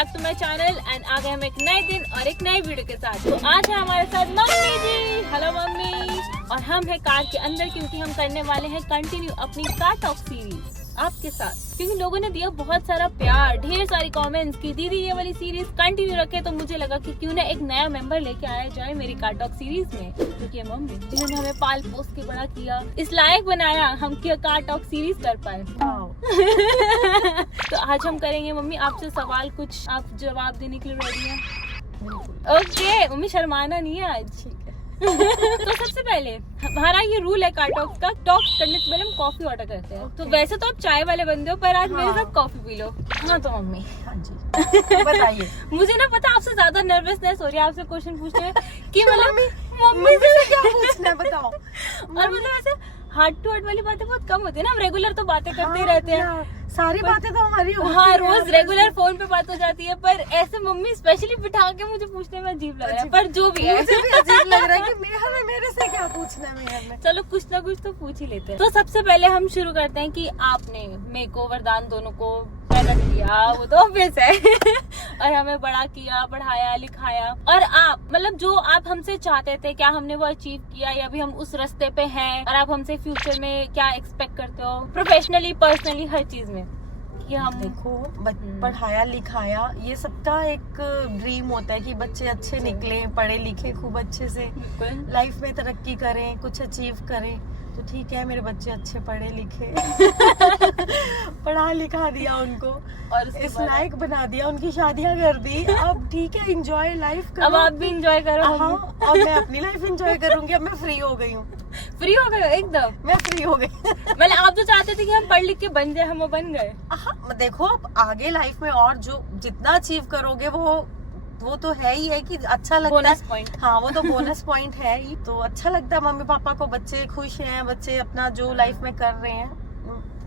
Back to my channel and आ गए हम एक नए दिन और एक नए वीडियो के साथ। तो आज है हमारे साथ मम्मी जी। Hello mummy. और हम है कार के अंदर क्योंकि हम करने वाले हैं कंटिन्यू अपनी कार टॉक सीरीज आपके साथ, क्योंकि लोगों ने दिया बहुत सारा प्यार, ढेर सारी कमेंट्स की दीदी ये वाली सीरीज कंटिन्यू रखे। तो मुझे लगा कि क्यों ना एक नया मेंबर लेके आया जाए मेरी कार टॉक सीरीज में, क्योंकि मम्मी जिन्होंने हमें पाल पोस के बड़ा किया, इस लायक बनाया हम कार टॉक सीरीज कर पाए। तो आज हम करेंगे मम्मी आपसे सवाल, कुछ आप जवाब देने के लिए रेडी हैं? ओके मम्मी, शर्माना नहीं है आज। तो सबसे पहले हमारा ये रूल है कार टॉक का, टॉक करने से पहले हम कॉफी ऑर्डर करते हैं। तो वैसे तो आप चाय वाले बंदे हो, पर आज मेरे साथ कॉफी पी लो। हाँ तो मम्मी, हाँ जी बताइए। मुझे ना पता आपसे ज्यादा नर्वसनेस हो रही है आपसे क्वेश्चन पूछने में कि मतलब मम्मी से क्या पूछना है बताओ। और मतलब ऐसे हार्ट टू हार्ट वाली बातें बहुत कम होती है ना, हम रेगुलर तो बातें करते ही रहते हैं, सारी बातें तो हमारी होती हाँ हैं। रोज रेगुलर फोन पे बात हो जाती है, पर ऐसे मम्मी स्पेशली बिठा के मुझे पूछने में अजीब लग रहा है। पर जो भी है मुझे भी अजीब लग रहा है कि हमें मेरे से क्या पूछना है मेहर में। चलो कुछ ना कुछ तो पूछ ही लेते हैं। तो सबसे पहले हम शुरू करते हैं कि आपने मेरे को वरदान दोनों को पैदा किया, वो तो ऑब्वियस है और हमें बड़ा किया, पढ़ाया, लिखाया, और आप मतलब जो आप हमसे चाहते थे क्या हमने वो अचीव किया, या अभी हम उस रास्ते पे हैं, और आप हमसे फ्यूचर में क्या एक्सपेक्ट करते हो प्रोफेशनली, पर्सनली, हर चीज में कि हम देखो पढ़ाया लिखाया ये सबका एक ड्रीम होता है कि बच्चे अच्छे निकले, पढ़े लिखे, खूब अच्छे से लाइफ में तरक्की करें, कुछ अचीव करें। तो ठीक है, मेरे बच्चे अच्छे पढ़े लिखे पढ़ा लिखा दिया उनको और इस लायक बना दिया, उनकी शादियां कर दी। अब ठीक है, एंजॉय लाइफ करो। अब आप भी एंजॉय करो। हाँ, अब मैं अपनी लाइफ एंजॉय करूंगी। अब मैं फ्री हो गई हूँ। फ्री हो गए एकदम? मैं फ्री हो गई। मतलब आप जो चाहते थे कि हम पढ़ लिख के बन जाए, हम वो बन गए। हाँ देखो, अब आगे लाइफ में और जो जितना अचीव करोगे वो तो है ही है कि अच्छा लगता है। Bonus point. हाँ वो तो बोनस पॉइंट है ही। तो अच्छा लगता है मम्मी पापा को, बच्चे खुश हैं, बच्चे अपना जो लाइफ में कर रहे हैं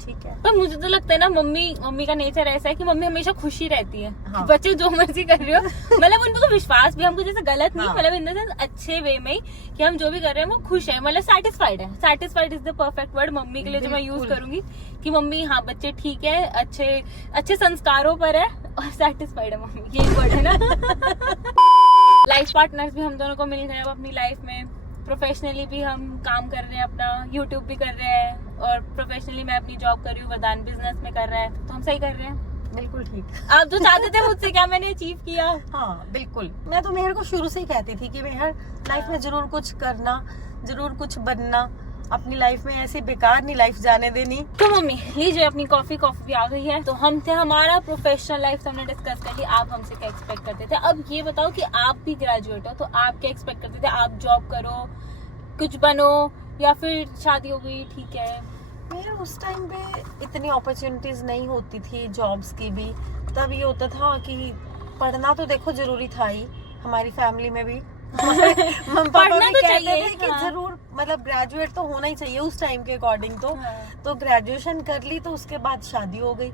ठीक है। पर मुझे तो लगता है ना मम्मी का नेचर ऐसा है कि मम्मी हमेशा खुशी रहती है। हाँ। बच्चे जो मर्जी कर रहे हो, मतलब उनको विश्वास भी, हमको जैसे गलत नहीं, मतलब इन द सेंस अच्छे वे में कि हम जो भी कर रहे हैं वो खुश है, मतलब सेटिस्फाइड है। Satisfied is the perfect word mummy के लिए जो मैं यूज करूंगी कि मम्मी हाँ बच्चे ठीक है, अच्छे संस्कारों पर है और सेटिस्फाइड है मम्मी, यही वर्ड है ना। लाइफ पार्टनर्स भी हम दोनों को मिल गए अब अपनी लाइफ में। प्रोफेशनली भी हम काम कर रहे हैं, अपना यूट्यूब भी कर रहे हैं, और प्रोफेशनली मैं अपनी जॉब कर रही हूँ, वरदान बिजनेस में कर रहा है। तो हम सही कर रहे हैं। बिल्कुल ठीक। आप जो चाहते थे मुझसे क्या मैंने अचीव किया? हाँ बिल्कुल। मैं तो मेहर को शुरू से ही कहती थी कि मेहर लाइफ में जरूर कुछ करना, जरूर कुछ बनना, अपनी लाइफ में ऐसे बेकार नहीं लाइफ जाने देनी। तो मम्मी लीजिए अपनी कॉफी भी आ गई है। तो हम थे, हमारा प्रोफेशनल लाइफ हमने डिस्कस कर ली, आप हमसे क्या एक्सपेक्ट करते थे। अब ये बताओ कि आप भी ग्रेजुएट हो, तो आप क्या एक्सपेक्ट करते थे? आप जॉब करो, कुछ बनो, या फिर शादी हो गई ठीक है? मेरे उस टाइम पे इतनी अपॉर्चुनिटीज नहीं होती थी जॉब्स की भी। तब ये होता था कि पढ़ना तो देखो जरूरी था ही, हमारी फैमिली में भी पढ़ना तो चाहिए कि जरूर, मतलब ग्रेजुएट तो होना ही चाहिए उस टाइम के अकॉर्डिंग। तो ग्रेजुएशन कर ली, तो उसके बाद शादी हो गई।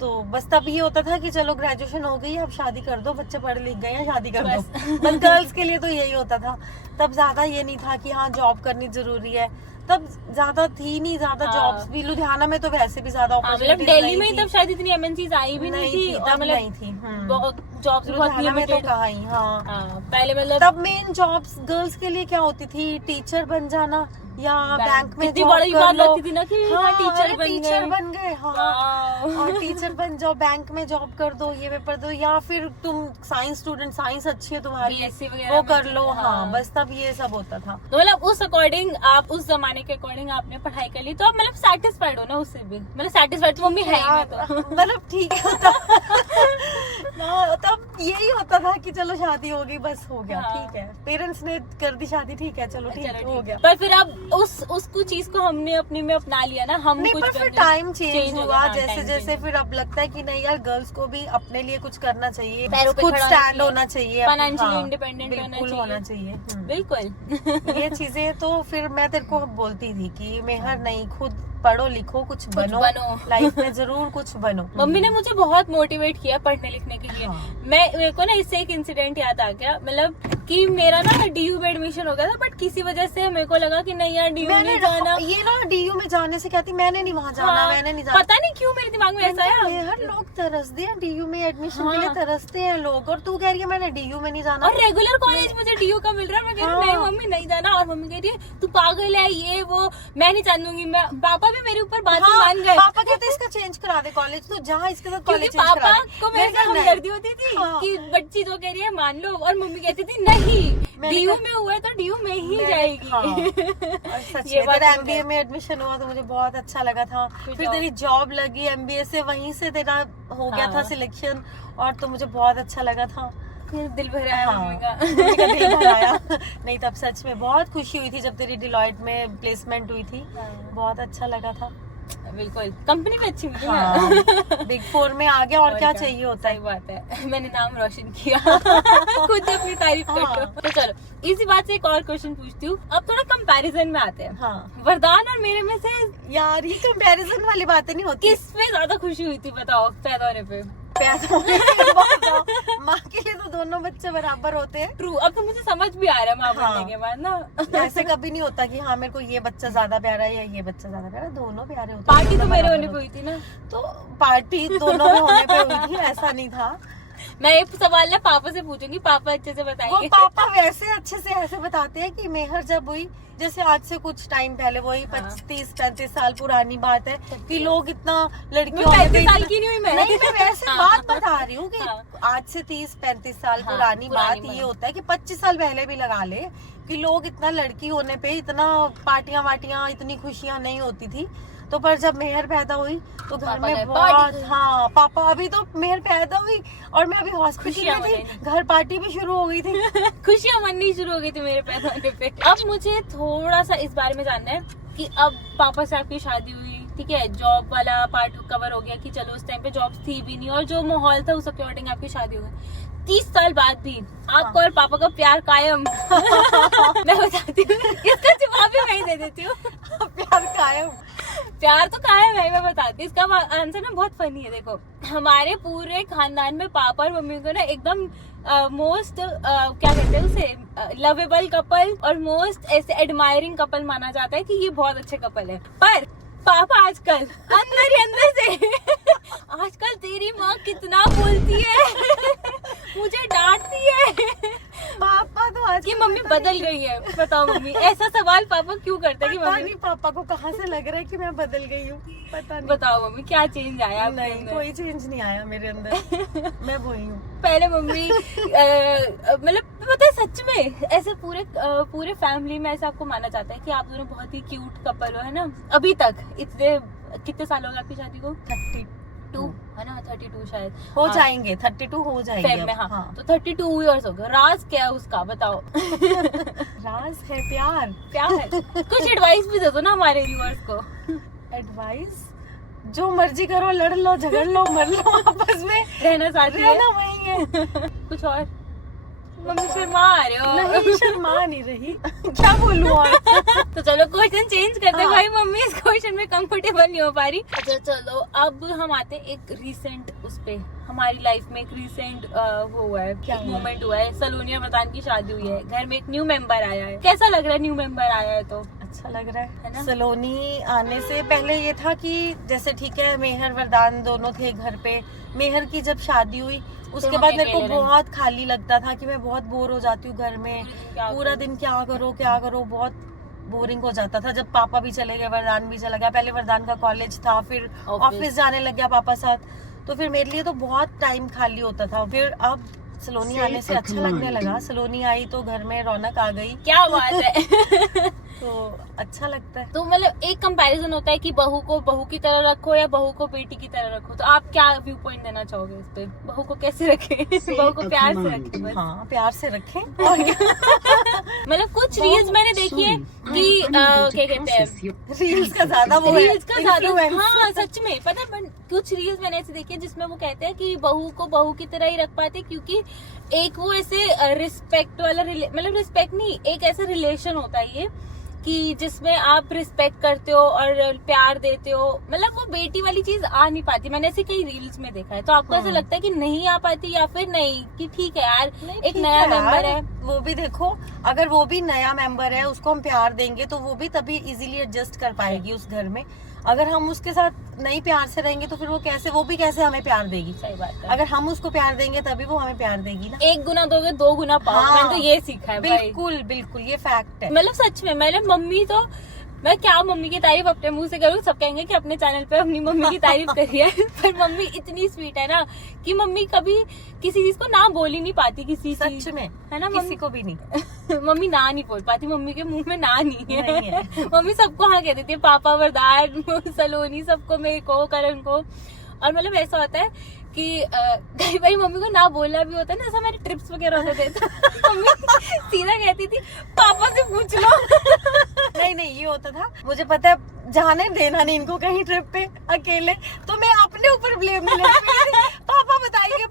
तो बस तब ये होता था कि चलो ग्रेजुएशन हो गई, अब शादी कर दो, बच्चे पढ़ लिख गए हैं, शादी कर दो। बस गर्ल्स के लिए तो यही होता था। तब ज्यादा ये नहीं था कि हाँ जॉब करनी जरूरी है, तब ज्यादा थी नहीं, ज्यादा जॉब्स भी लुधियाना में तो वैसे भी ज्यादा मतलब दिल्ली में तब शायद इतनी एमएनसीज आई भी नहीं थी, तब नहीं थी। जॉब्स बहुत लिमिटेड। कहाँ ही। हाँ पहले मतलब तब मेन जॉब्स गर्ल्स के लिए क्या होती थी, टीचर बन जाना या बैंक में कितनी बड़ी बात लगती थी ना कि टीचर बन गए। हाँ और टीचर बन जाओ, बैंक में जॉब कर दो, ये पेपर दो, या फिर तुम साइंस स्टूडेंट, साइंस अच्छी है तुम्हारी, वो कर लो। हाँ बस तब ये सब होता था। तो मतलब उस अकॉर्डिंग, आप उस जमाने के अकॉर्डिंग आपने पढ़ाई कर ली, तो आप मतलब सेटिस्फाइड हो ना उससे भी? मतलब सेटिस्फाइड तो मम्मी है ही, तो मतलब ठीक होता तब यही होता था कि चलो शादी हो गई, बस हो गया। ठीक है, पेरेंट्स ने कर दी शादी, ठीक है चलो ठीक हो गया। पर फिर अब उसको चीज को हमने अपने में अपना लिया ना, हम नहीं, कुछ पर फिर टाइम चेंज हुआ जैसे जैसे, फिर अब लगता है कि नहीं यार गर्ल्स को भी अपने लिए कुछ करना चाहिए, खुद स्टैंड होना चाहिए, फाइनेंशियली इंडिपेंडेंट होना चाहिए। बिल्कुल ये चीजें तो फिर मैं तेरे को बोलती थी कि मेहर नहीं, खुद पढ़ो लिखो, कुछ बनो लाइफ में, जरूर कुछ बनो। मम्मी ने मुझे बहुत मोटिवेट किया पढ़ने लिखने के लिए। मेरे को ना इससे एक इंसिडेंट याद आ गया। मतलब कि मेरा ना डीयू में एडमिशन हो गया था, बट किसी वजह से मेरे को लगा कि नहीं यार डीयू नहीं जाना। ये ना डीयू में जाने से कहती मैंने नहीं वहाँ जाना, मैंने नहीं जाना। पता नहीं क्यों मेरे दिमाग में ऐसा है। हर लोग तरसते हैं डीयू में एडमिशन के लिए, तरसते हैं लोग, और तू कह रही है मैंने डीयू में नहीं जाना। और रेगुलर कॉलेज मुझे डीयू का मिल रहा है, मैं कह रही हूँ नहीं मम्मी नहीं जाना, और मम्मी कह रही है तू पागल है ये वो, मैं नहीं जान दूंगी। मैं पापा भी मेरे ऊपर बात मान गए। पापा कहते इसका चेंज करा दे कॉलेज, तो जहाँ इसके साथ कॉलेज चेंज करा दे। को मेरे साथ हमदर्दी होती थी कि बच्ची जो कह रही है मान लो, और मम्मी कहती थी नहीं डीयू में हुआ है तो डीयू में ही जाएगी। सच में तेरा एमबीए में एडमिशन हुआ तो मुझे बहुत अच्छा लगा था। फिर तेरी जॉब लगी एमबीए से, वहीं से तेरा हो गया था सिलेक्शन, और तो मुझे बहुत अच्छा लगा था। दिल भर आया मम्मी का। मम्मी का दिल भर आया। नहीं तब सच में बहुत खुशी हुई थी जब तेरी डिलॉयट में प्लेसमेंट हुई थी, बहुत अच्छा लगा था। बिल्कुल कंपनी में अच्छी मिली हाँ, बिग 4 में आ गया, और क्या चाहिए होता है। सही बात है, मैंने नाम रोशन किया। खुद अपनी तारीफ कर लो। तो चलो इसी बात से एक और क्वेश्चन पूछती हूँ। अब थोड़ा कंपैरिजन में आते हैं। हाँ। वरदान और मेरे में से यार ये कंपैरिजन वाली बातें नहीं होती। किस पे ज्यादा खुशी हुई थी बताओ पैदा होने पे? पैदा होने पे माँ के लिए तो दोनों बच्चे बराबर होते हैं। ट्रू, अब तो मुझे समझ भी आ रहा है माँ बनने के बाद ना। ऐसे कभी नहीं होता कि हाँ मेरे को ये बच्चा ज्यादा प्यारा है या ये बच्चा ज्यादा प्यारा, दोनों प्यारे होते हैं। पार्टी तो मेरे होने पे हुई थी ना, तो पार्टी दोनों में होने पे हुई थी, ऐसा नहीं था। मैं ये सवाल ना पापा से पूछूंगी, पापा अच्छे से बताएंगे। वो पापा वैसे अच्छे से ऐसे बताते हैं कि मेहर जब हुई, जैसे आज से कुछ टाइम पहले, वही 25-35 साल पुरानी बात है कि लोग इतना लड़कियों 35 साल की नहीं हुई मैं। नहीं, मैं वैसे बात बता रही हूँ कि आज से 30-35 साल पुरानी बात ये होता है कि 25 साल पहले भी लगा ले कि लोग इतना लड़की होने पे इतना पार्टियां वाटियां इतनी खुशियां नहीं होती थी। तो पर जब मेहर पैदा हुई तो घर में बहुत, हाँ पापा, अभी तो मेहर पैदा हुई और मैं अभी हॉस्पिटल में थी, घर पार्टी भी शुरू हो गई थी। खुशियां मननी शुरू हो गई थी मेरे पैदा होने पे। अब मुझे थोड़ा सा इस बारे में जानना है कि अब पापा से आपकी शादी हुई, ठीक है, जॉब वाला पार्ट कवर हो गया कि चलो उस टाइम पे जॉब थी भी नहीं, और जो माहौल था उस अकॉर्डिंग आपकी शादी हो गई। 30 साल बाद भी आपको और पापा का प्यार कायम। मैं बताती हूँ, इसका जवाब भी मैं ही दे देती हूँ। प्यार कायम, प्यार तो कायम है, मैं बताती हूँ। इसका आंसर ना बहुत फनी है। देखो हमारे पूरे खानदान में पापा और मम्मी को ना एकदम मोस्ट क्या कहते हैं उसे, लवेबल कपल और मोस्ट ऐसे एडमायरिंग कपल माना जाता है कि ये बहुत अच्छे कपल है। पर पापा आजकल अंदर ही अंदर से आजकल तेरी माँ कितना बोलती है, मुझे डांटती है। पापा तो आज कि मम्मी बदल गई है। बताओ मम्मी, ऐसा सवाल पापा क्यों करते हैं कि मम्मी? नहीं, पापा को कहाँ से लग रहा है कि मैं बदल गई हूँ, पता नहीं। बताओ मम्मी क्या चेंज आया? नहीं, कोई चेंज नहीं आया मेरे अंदर। मैं वही हूँ। पहले मम्मी मतलब पता है सच में ऐसे पूरे फैमिली में ऐसा आपको माना जाता है कि आप दोनों बहुत ही क्यूट कपल हो, है ना? अभी तक इतने कितने साल हो गए आपकी शादी को? 32 है ना, 32 शायद हो जाएंगे, 32 हो जाएंगे में। हाँ। तो 32 इयर्स हो गए। राज क्या है उसका बताओ? राज है प्यार। प्यार कुछ एडवाइस भी दे दो ना हमारे व्यूअर्स को। एडवाइस, जो मर्जी करो, लड़ लो, झगड़ लो, मर लो, आपस में रहना साथी है, रहना वही है। कुछ और? मम्मी शर्मा आ रहे हो? नहीं, शर्मा नहीं रही। क्या बोलूं और? तो चलो क्वेश्चन चेंज करते। भाई मम्मी इस क्वेश्चन में कंफर्टेबल नहीं हो पा रही। अच्छा चलो अब हम आते हैं एक रीसेंट उस पे, हमारी लाइफ में एक रीसेंट वो हुआ है, एक मोमेंट हुआ है। सलोनी और वरदान की शादी हुई है, घर में एक न्यू मेंबर आया है। कैसा लग रहा है न्यू मेंबर आया है? तो अच्छा लग रहा है ना? सलोनी आने से पहले ये था कि जैसे ठीक है मेहर वरदान दोनों थे घर पे। मेहर की जब शादी हुई उसके बाद मेरे को बहुत खाली लगता था कि मैं बहुत बोर हो जाती हूँ घर में, पूरा दिन क्या करो, बहुत बोरिंग हो जाता था। जब पापा भी चले गए, वरदान भी चला गया, पहले वरदान का कॉलेज था, फिर ऑफिस जाने लग गया पापा साथ, तो फिर मेरे लिए तो बहुत टाइम खाली होता था। फिर अब सलोनी आने से अच्छा लगने लगा। सलोनी आई तो घर में रौनक आ गई। क्या बात है। तो अच्छा लगता है। तो मतलब एक कंपैरिजन होता है कि बहू को बहू की तरह रखो या बहू को बेटी की तरह रखो, तो आप क्या व्यू पॉइंट देना चाहोगे इस पे? बहू को कैसे रखें? बहू को प्यार से रखें बस। हाँ, प्यार से रखें। मतलब कुछ रील्स मैंने देखी है कि क्या कहते हैं, रील्स का ज्यादा वो रील्स का ज्यादा, हाँ सच में पता है। कुछ रील्स मैंने ऐसी देखी है जिसमें वो कहते हैं कि बहू को बहू की तरह ही रख पाते, क्योंकि एक वो ऐसे रिस्पेक्ट वाला मतलब रिस्पेक्ट नहीं, एक ऐसा रिलेशन होता है ये कि जिसमें आप रिस्पेक्ट करते हो और प्यार देते हो। मतलब वो बेटी वाली चीज आ नहीं पाती, मैंने ऐसे कई रील्स में देखा है। तो आपको ऐसा लगता है कि नहीं आ पाती, या फिर नहीं कि ठीक है यार एक नया मेंबर है? वो भी देखो, अगर वो भी नया मेंबर है, उसको हम प्यार देंगे तो वो भी तभी इजीली एडजस्ट कर पाएगी उस घर में। अगर हम उसके साथ नहीं प्यार से रहेंगे तो फिर वो भी कैसे हमें प्यार देगी। सही बात है। अगर हम उसको प्यार देंगे तभी वो हमें प्यार देगी ना। 1 गुना दोगे 2 गुना पाओ। हाँ, मैंने तो ये सीखा है भाई। बिल्कुल बिल्कुल, ये फैक्ट है। मतलब सच में मेरे मम्मी तो, मैं क्या मम्मी की तारीफ अपने मुंह से करूँ, सब कहेंगे कि अपने चैनल पे अपनी मम्मी की तारीफ करी है। पर मम्मी इतनी स्वीट है ना कि मम्मी कभी किसी चीज को ना बोल ही नहीं पाती, किसी सच में, है ना, किसी को भी नहीं। मम्मी ना नहीं बोल पाती, मम्मी के मुंह में ना नहीं है, नहीं है। मम्मी सबको हाँ कह देती है, पापा वरदान सलोनी सबको, मेरे को, करण को। और मतलब ऐसा होता है कि कई बार मम्मी को ना बोलना भी होता है ना, जैसे हमारे ट्रिप्स वगैरह होते थे तो मम्मी सीधा कहती थी पापा से पूछ लो। नहीं, ये होता था, मुझे पता है, जाने देना नहीं इनको कहीं ट्रिप पे अकेले, तो मैं अपने ऊपर ब्लेम नहीं लेती। पापा बताएंगे,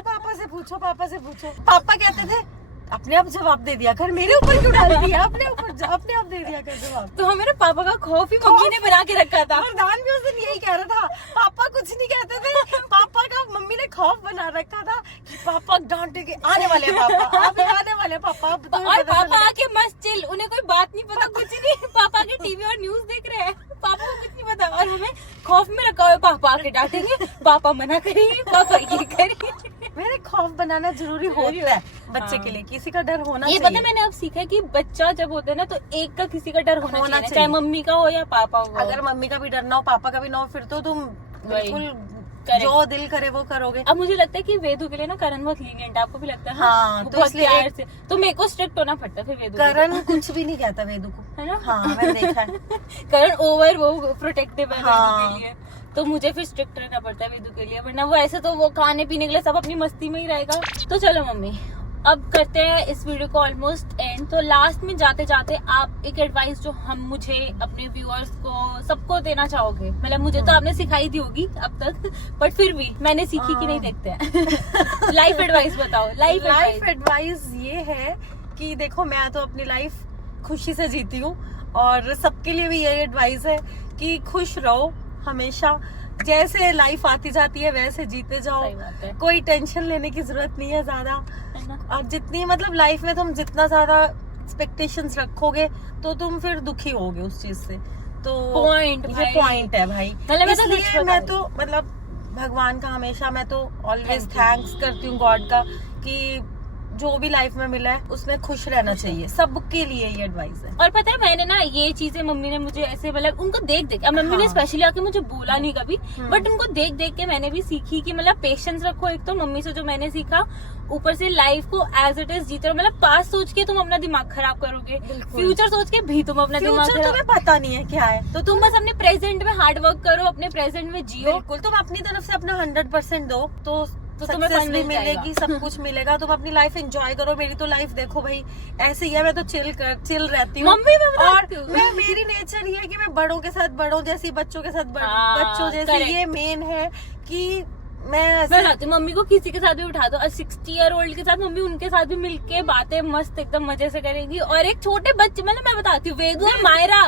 पापा से पूछो। पापा कहते थे अपने आप जवाब दे दिया कर, मेरे ऊपर क्यों डाल दिया, अपने आप दे दिया कर जवाब। तो मेरे पापा का खौफ ही मम्मी ने बना के रखा था। वरदान भी उस दिन यही कह रहा था, पापा कुछ नहीं कहते थे, पापा का मम्मी ने खौफ बना रखा था कि पापा डांटेंगे, आने वाले पापा। और पापा आके मस्त चिल, उन्हें कोई बात नहीं पता, कुछ नहीं, पापा के टीवी और न्यूज देख रहे हैं, पापा को कुछ नहीं पता, और हमें खौफ में रखा हुआ है, पापा आके डांटेंगे, पापा मना करेंगे, पापा ये करेंगे। मेरे खौफ बनाना जरूरी होता है बच्चे के लिए, किसी का डर होना ये चाहिए। पता मैंने अब सीखा है कि बच्चा जब होता है ना तो एक का किसी का डर होना चाहिए, चाहिए। चाहे मम्मी का हो या पापा हो। अगर मम्मी का भी डर ना हो, पापा का भी ना हो, फिर तो तुम बिल्कुल Correct. जो दिल करे वो करोगे। अब मुझे लगता है कि वेदू के लिए ना करण बहुत लीनियंट है, आपको भी लगता है? हाँ, वो तो बहुत इसलिए प्यार से, तो मेरे को स्ट्रिक्ट होना पड़ता है फिर वेदू को। करण कुछ भी नहीं कहता वेदू को, है ना? हाँ मैंने देखा है। करण ओवर वो प्रोटेक्टिव है हाँ। वेदू के लिए, तो मुझे फिर स्ट्रिक्ट रहना पड़ता है वेदू के लिए, वरना वो ऐसे तो वो खाने पीने के लिए सब अपनी मस्ती में ही रहेगा। तो चलो मम्मी, अब करते हैं इस वीडियो को ऑलमोस्ट एंड। तो लास्ट में जाते जाते आप एक एडवाइस जो हम मुझे, अपने व्यूअर्स को, सबको देना चाहोगे। मतलब मुझे तो आपने सिखाई दी होगी अब तक, बट फिर भी मैंने सीखी कि नहीं देखते हैं। लाइफ एडवाइस बताओ। लाइफ एडवाइस ये है कि देखो, मैं तो अपनी लाइफ खुशी से जीती हूँ, और सबके लिए भी यही एडवाइस है कि खुश रहो हमेशा, जैसे लाइफ आती जाती है वैसे जीते जाओ, सही बात है। कोई टेंशन लेने की जरूरत नहीं है ज्यादा। और जितनी मतलब लाइफ में तुम जितना ज्यादा एक्सपेक्टेशंस रखोगे तो तुम फिर दुखी होगे उस चीज से। तो पॉइंट ये पॉइंट है भाई। मतलब मैं तो इसलिए सच बता मैं रही तो मतलब भगवान का हमेशा मैं तो ऑलवेज Thank you. थैंक्स करती हूँ गॉड का कि जो भी लाइफ में मिला है उसमें खुश रहना चाहिए। सबके लिए ये एडवाइस है। और पता है मैंने ना ये चीजें मम्मी ने मुझे ऐसे मतलब उनको देख देख, अब मम्मी ने हाँ। स्पेशली आके मुझे बोला नहीं कभी, बट उनको देख देख के मैंने भी सीखी कि मतलब पेशेंस रखो। एक तो मम्मी से जो मैंने सीखा, ऊपर से लाइफ को एज इट इज जीते रहो। मतलब पास्ट सोच के तुम अपना दिमाग खराब करोगे, फ्यूचर सोच के भी तुम अपना दिमाग फ्यूचर तुम्हें पता नहीं है क्या है, तो तुम बस अपने प्रेजेंट में हार्ड वर्क करो, अपने प्रेजेंट में जियो। बिल्कुल तुम अपनी तरफ से अपना 100% दो तो तुम्हें सक्सेस फल भी मिल मिलेगी, सब कुछ मिलेगा। तुम अपनी लाइफ एंजॉय करो। मेरी तो लाइफ देखो भाई ऐसे ही है, मैं तो चिल रहती हूँ। मम्मी मैं और बताती हूँ। मैं मेरी नेचर ये है कि मैं बड़ों के साथ बड़ों जैसी, बच्चों के साथ हाँ, बच्चों जैसी। correct। ये मेन है कि मैं मैं बताती हूँ, मम्मी को किसी के साथ भी उठा दो, 60 ईयर ओल्ड के साथ मम्मी उनके साथ भी मिलके बातें मस्त एकदम मजे से करेंगी। और एक छोटे बच्चे, मतलब मैं बताती हूँ, वेदू और मायरा,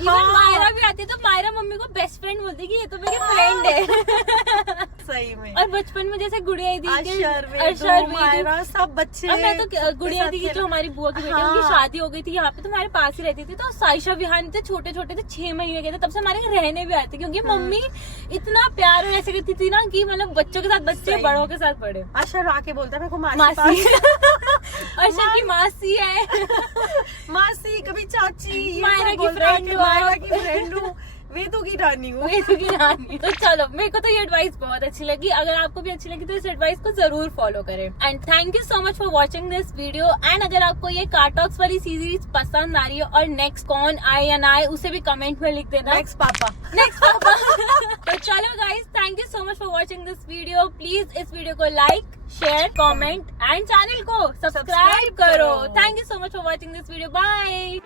इवन हाँ। मायरा भी आती है तो मायरा मम्मी को बेस्ट फ्रेंड बोलती है कि ये तो मेरी फ्रेंड है। सही में। और बचपन में जैसे गुड़िया दी अशर, मायरा, सब बच्चे। अब मैं तो गुड़िया दी की जो हमारी बुआ की बेटी है, उनकी हाँ। शादी हो गई थी यहाँ पे, तो हमारे पास ही रहती थी। तो साइशा विहान थे, छोटे छोटे थे, 6 महीने के थे, तब से हमारे घर रहने भी आते, क्योंकि मम्मी इतना प्यार और ऐसे करती थी ना कि मतलब बच्चों के साथ बच्चे, बड़ों के साथ बड़े। अशर आके बोलता है मेरे को मासी अशर की मासी है, मासी, कभी चाची, ये मायरा सब की बोल रहा है friend कि हो। मायरा की फ्रेंड हूँ, वेदू की रानी हूँ। वेदू की रानी। तो चलो, मेरे को तो ये एडवाइस बहुत अच्छी लगी। अगर आपको भी अच्छी लगी तो इस एडवाइस को जरूर फॉलो करें। And thank you so much for watching this video. And अगर आपको ये कार्टॉक्स वाली सीरीज पसंद आ रही है और नेक्स्ट कौन आए या ना आए, उसे भी कमेंट में लिख देना। नेक्स्ट पापा। तो चलो guys, thank you so much for watching this video. Please इस वीडियो को like, share, comment and channel को सब्सक्राइब करो। Thank you so much for watching this video. Bye.